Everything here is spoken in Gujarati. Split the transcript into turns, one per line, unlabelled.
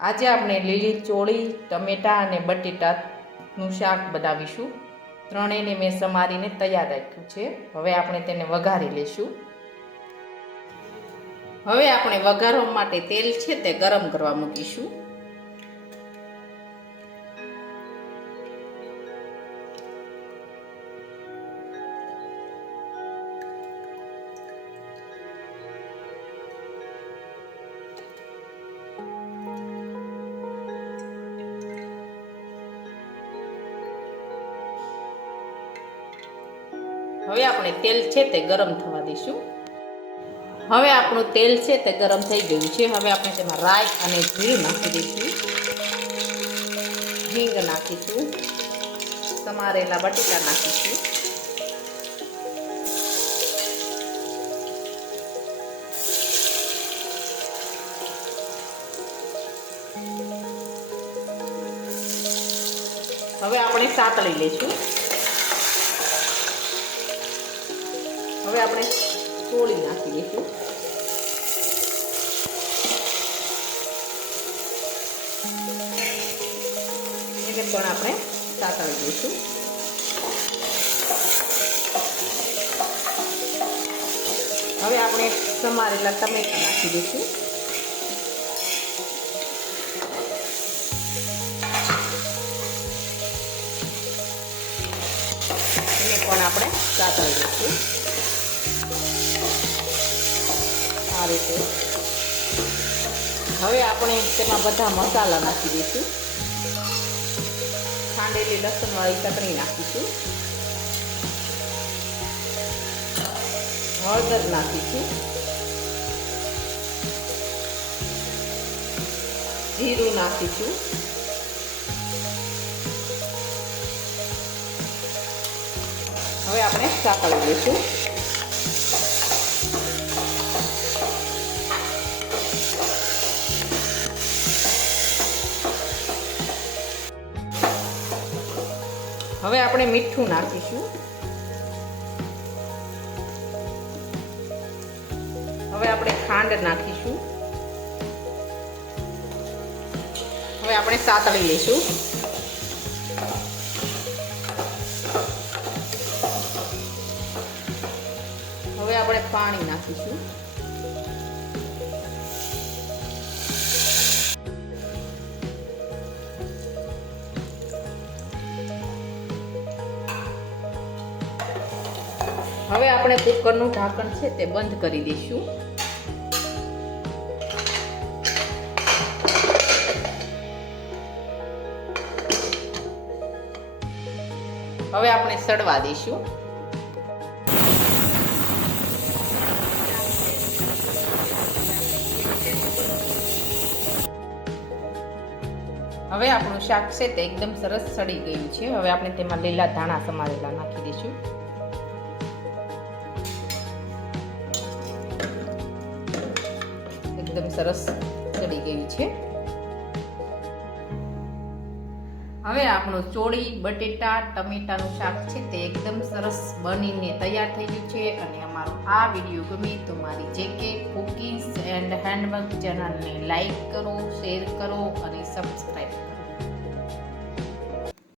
આજે આપણે લીલી ચોળી, ટમેટાં અને બટેટાનું શાક બનાવીશું. ત્રણેયને મેં સમારીને તૈયાર રાખ્યું છે. હવે આપણે તેને વઘારી લઈશું હવે આપણે વઘારવા માટે તેલ છે તે ગરમ કરવા મૂકીશું. હવે આપણે તેલ છે તે ગરમ થવા દઈશું. હવે આપણું તેલ છે તે ગરમ થઈ ગયું છે. હવે આપણે તેમાં રાઈ અને જીરું નાખી દઈશું. હિંગ નાખીશું. સમારેલા બટેકા નાખીશું. હવે આપણે સાતળી લઈશું. હવે આપણે ચોળી નાખી દઈશું એને પણ આપણે સાતળી દઈશું. હવે આપણે સમારેલા ટમેટા નાખી દઈશું. એને પણ આપણે સાતળી દઈશું. આ છે હવે આપણે તેમાં બધા મસાલા નાખી દઈશું. ખાંડેલી લસણવાળી ચટણી નાખીશું. હળદર નાખીશું. જીરું નાખીશું. હવે આપણે સાકળી દઈશું હવે આપણે મીઠું નાખીશું. હવે આપણે ખાંડ નાખીશું. હવે આપણે સાતળી લઈશું. હવે આપણે પાણી નાખીશું. હવે આપણે કુકરનું ઢાંકણ છે તે બંધ કરી દઈશું. હવે આપણે સડવા દઈશું. હવે આપણું શાક છે તે એકદમ સરસ સડી ગયું છે. હવે આપણે તેમાં લીલા ધાણા સમારેલા નાખી દઈશું. એકદમ સરસ ચડી ગયું છે. હવે આપણું ચોળી, બટેટા, ટમેટાનું શાક છે તે એકદમ સરસ બનીને તૈયાર થઈ ગયું છે અને અમારો આ વીડિયો ગમે તો મારી જે કે કુકીઝ એન્ડ હેન્ડવર્ક ચેનલને લાઈક કરો, શેર કરો અને સબસ્ક્રાઈબ કરો.